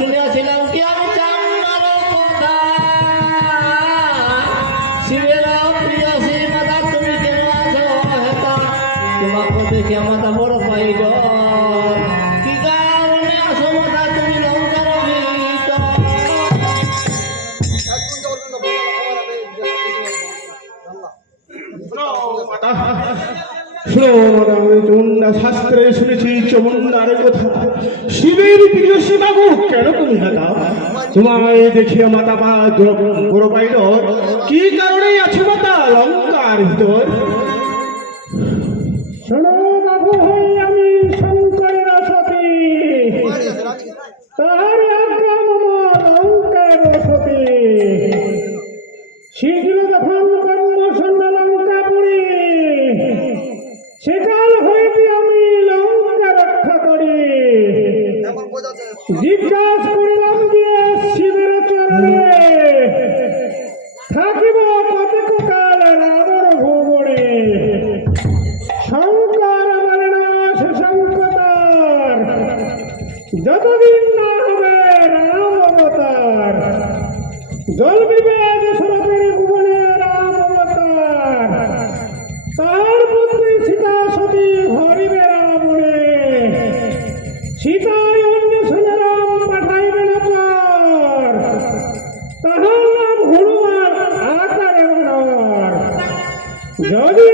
শুনেছিলাম কি আমি চান্নার কথা শিবের প্রিয় শ্রী মাতা তুমি কেন আছো হেতা তোমাকে দেখে মাতা বড় পাই গো কি কারণে আসো মাতা তুমি লঙ্কার শাস্ত্রে শুনেছি চমুন্দার কথা শিবের প্রিয় সীমাগো কেন তুমি হাতা তোমায় দেখিয়া মাতা বা বড় পাইল কি কারণে আছে মাতা লঙ্কার ভিতর শোনো বাবু হই আমি শঙ্করের সতী তার আজ্ঞা লঙ্কার সতী শীঘ্র যখন কর্ম সন্ধ্যা লঙ্কা পুরী সেকাল হইতে আমি লঙ্কা রক্ষা করি জিজ্ঞাসা করিলাম যে শিবের চরণে থাকিব কতক কাল রাবণ ভুবনে শঙ্কর বলে না শঙ্কর যতদিন না হবে রাম অবতার জল বিবেক সরপের ভুবনে রাম অবতার তার পুত্রী সীতা সতী হরিবে রাবণে সীতায় অন্বেষণে রাম পাঠাইবে না চর তাহার নাম হনুমান আকারে অনর যদি